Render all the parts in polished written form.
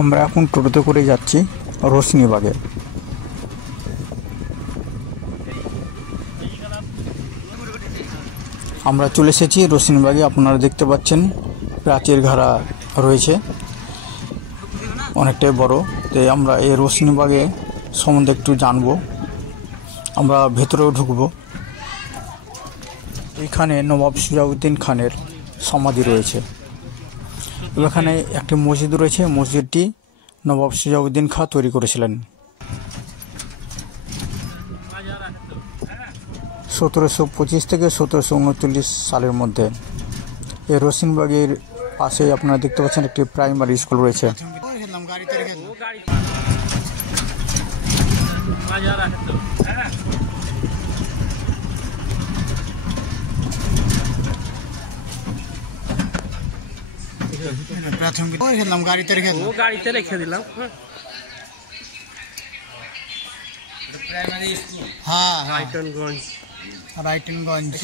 আমরা এখন টোটোতে করে যাচ্ছি রোশনীবাগে। আমরা চলে এসেছি রোশনীবাগে। আপনারা দেখতে পাচ্ছেন প্রাচীর ঘেরা রয়েছে, অনেকটাই বড়। তো আমরা এই রোশনীবাগে সম্বন্ধে একটু জানবো, আমরা ভেতরেও ঢুকবো। এইখানে নবাব সিরাজউদ্দিন খানের সমাধি রয়েছে। এখানে একটি মসজিদ রয়েছে, মসজিদটি নবাব সিরাজউদ্দিন খাঁ তৈরি করেছিলেন 1725 থেকে 1739 সালের মধ্যে। এই রোশনীবাগের পাশে আপনারা দেখতে পাচ্ছেন একটি প্রাইমারি স্কুল রয়েছে। গাড়িতে রেখে দিলাম। হ্যাঁ, রাইটনগঞ্জ।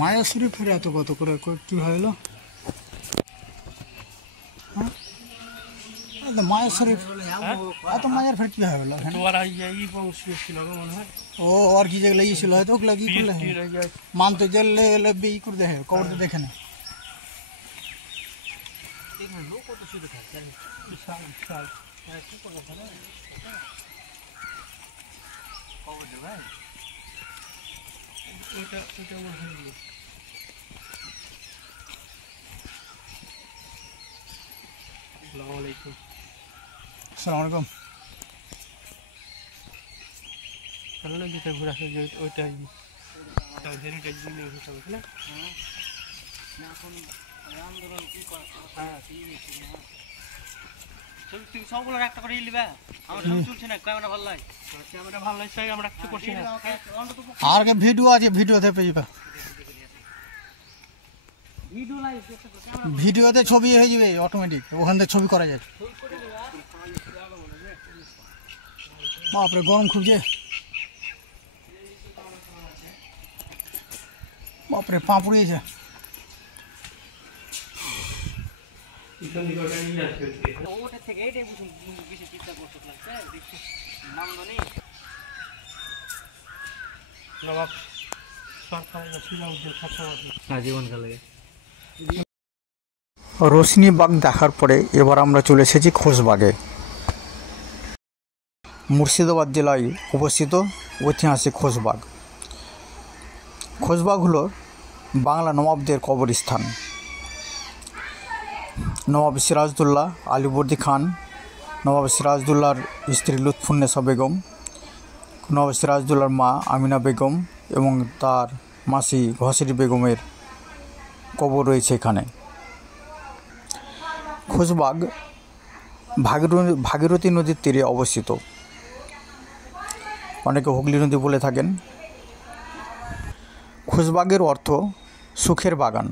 মায়া শরীফের এত কত করে কি হলো? মায়া শরীফ এত মায়ার ফের কি হলো? ও আর কি যেগুলো ছিল হয়তো ওগুলো কি করলে মানতে জেলে ই করে দেখে কবর তো দেখে না। আসসালামু সবগুলো একটা করে নিবা। আমার চলছে না, ক্যামেরা ভালো লাগে, ক্যামেরা ভালো লাগছে, আমরা কিছু করছি না। আর ভিডিও আছে, ভিডিওতে পেয়ে যাবে, ভিডিওতে ছবি হয়ে যাবে অটোমেটিক, ওখান থেকে ছবি করা যায়। বাপরে গরম খুব যে, বাপরে পা পুড়িয়েছে। রোশনীবাগ দেখার পরে এবার আমরা চলে এসেছি খোশবাগে। মুর্শিদাবাদ জেলায় অবস্থিত ঐতিহাসিক খোশবাগ। খোশবাগ হলো বাংলা নবাবদের কবরস্থান। নবাব সিরাজউদ্দৌলা আলীবর্দী খান, নবাব সিরাজউদ্দৌলার স্ত্রী লুৎফুন্নেসা বেগম, নবাব সিরাজউদ্দৌলার মা আমিনা বেগম এবং তার মাসি ঘসেরি বেগমের কবর রয়েছে এখানে। খোশবাগ ভাগীরথী নদীর তীরে অবস্থিত, অনেকে হুগলি নদী বলে থাকেন। খোশবাগের অর্থ সুখের বাগান।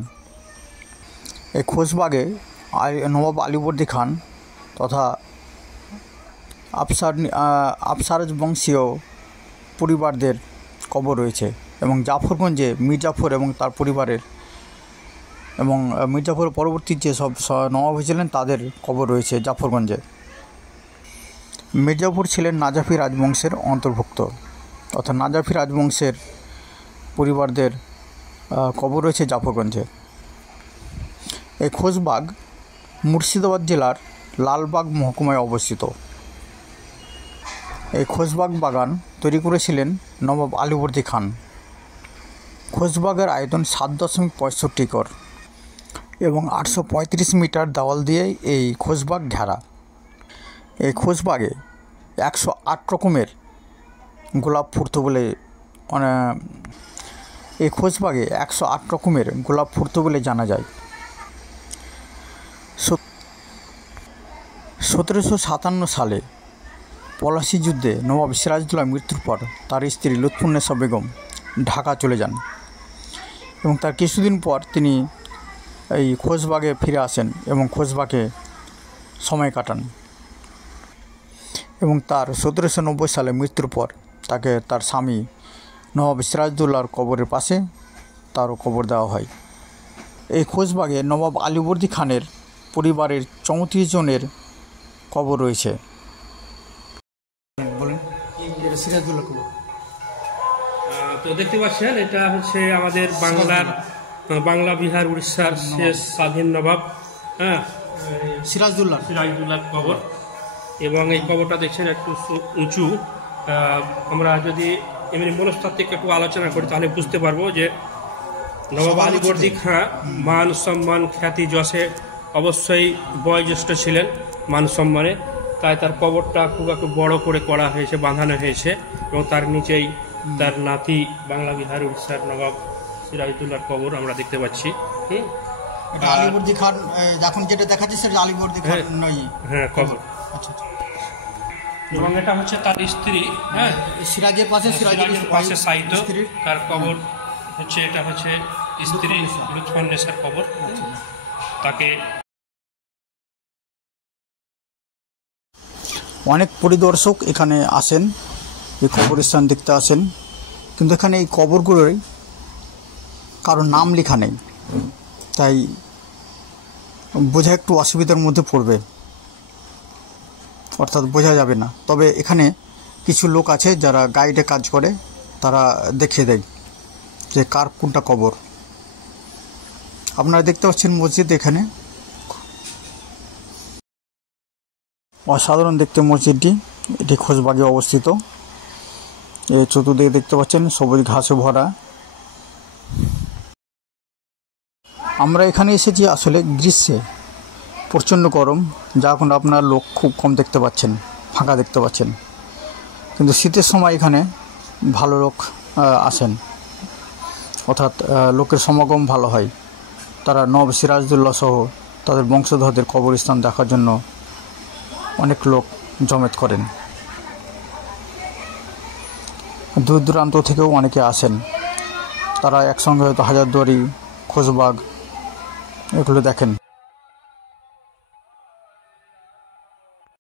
এই খোশবাগে নবাব আলীবর্দী খান তথা আফসার বংশীয় পরিবারদের কবর রয়েছে এবং জাফরগঞ্জে মির্জাফর এবং তার পরিবারের এবং মির্জাফর পরবর্তী যে সব নবাব হয়েছিলেন তাদের কবর রয়েছে জাফরগঞ্জে। মির্জাফর ছিলেন নাজাফি রাজবংশের অন্তর্ভুক্ত, অর্থাৎ নাজাফি রাজবংশের পরিবারদের কবর রয়েছে জাফরগঞ্জে। এই খোশবাগ মুর্শিদাবাদ জেলার লালবাগ মহকুমায় অবস্থিত। এই খোশবাগ বাগান তৈরি করেছিলেন নবাব আলীবর্দী খান। খোশবাগের আয়তন 7.65 একর এবং 835 মিটার দেওয়াল দিয়ে এই খোশবাগ ঘেরা। এই খোশবাগে 108 রকমের গোলাপ ফুটত বলে এই খোশবাগে 108 রকমের গোলাপ ফুটত বলে জানা যায়। 1757 সালে পলাশী যুদ্ধে নবাব সিরাজউদ্দৌলার মৃত্যুর পর তার স্ত্রী লুৎফুন্নেসা বেগম ঢাকা চলে যান এবং তার কিছুদিন পর তিনি এই খোশবাগে ফিরে আসেন এবং খোশবাগে সময় কাটান। এবং তার 1790 সালে মৃত্যুর পর তাকে তার স্বামী নবাব সিরাজউদ্দৌলার কবরের পাশে তারও কবর দেওয়া হয়। এই খোশবাগে নবাব আলীবর্দী খানের পরিবারের 34 জনের কবর রয়েছে। বলেন সিরাজউদ্দৌলা কবর। তো দেখতে পাচ্ছেন এটা হচ্ছে আমাদের বাংলা বিহার উড়িষ্যার শেষ স্বাধীন নবাব সিরাজউদ্দৌলার কবর। এবং এই কবরটা দেখছেন একটু উঁচু। আমরা যদি এমনি মনস্তাত্ত্বিক একটু আলোচনা করি তাহলে বুঝতে পারবো যে নবাব আলীবর্দী খাঁ মান সম্মান খ্যাতি যশে অবশ্যই বয়োজ্যেষ্ঠ ছিলেন মান সম্মানে, তাই তার কবরটা খুব একটু বড় করে করা হয়েছে, বাঁধানো হয়েছে। এবং তার নিচেই তার নাতি বাংলা বিহার উড়িষ্যার নবাব সিরাজউদ্দৌলার কবর আমরা দেখতে পাচ্ছি। আলীবর্দী খান এখন যেটা দেখাচ্ছে সেটা আলীবর্দী খান নয়। হ্যাঁ, কবর। আচ্ছা। এবং এটা হচ্ছে তার স্ত্রী, সিরাজের পাশে সাহিত্য তার কবর হচ্ছে, এটা হচ্ছে স্ত্রী লুৎফুন্নেসার কবর। তাকে অনেক পরিদর্শক এখানে আসেন, এই কবরস্থান দেখতে আসেন, কিন্তু এখানে এই কবরগুলোর কারো নাম লেখা নেই, তাই বোঝা একটু অসুবিধার মধ্যে পড়বে, অর্থাৎ বোঝা যাবে না। তবে এখানে কিছু লোক আছে যারা গাইডে কাজ করে, তারা দেখিয়ে দেয় যে কার কোনটা কবর। আপনারা দেখতে পাচ্ছেন মসজিদ, এখানে অসাধারণ দেখতে মসজিদটি। এটি খোশবাগে অবস্থিত। এই চতুর্দিকে দেখতে পাচ্ছেন সবুজ ঘাসে ভরা। আমরা এখানে এসেছি আসলে গ্রীষ্মে, প্রচণ্ড গরম, যা এখন আপনার লোক খুব কম দেখতে পাচ্ছেন, ফাঁকা দেখতে পাচ্ছেন। কিন্তু শীতের সময় এখানে ভালো লোক আসেন, অর্থাৎ লোকের সমাগম ভালো হয়। তারা নবাব সিরাজউদ্দৌলা সহ তাদের বংশধরদের কবরস্থান দেখার জন্য অনেক লোক জমেত করেন। দূর দূরান্ত থেকেও অনেকে আসেন, তারা একসঙ্গে হয়তো হাজারদুয়ারি, খোশবাগ এগুলো দেখেন।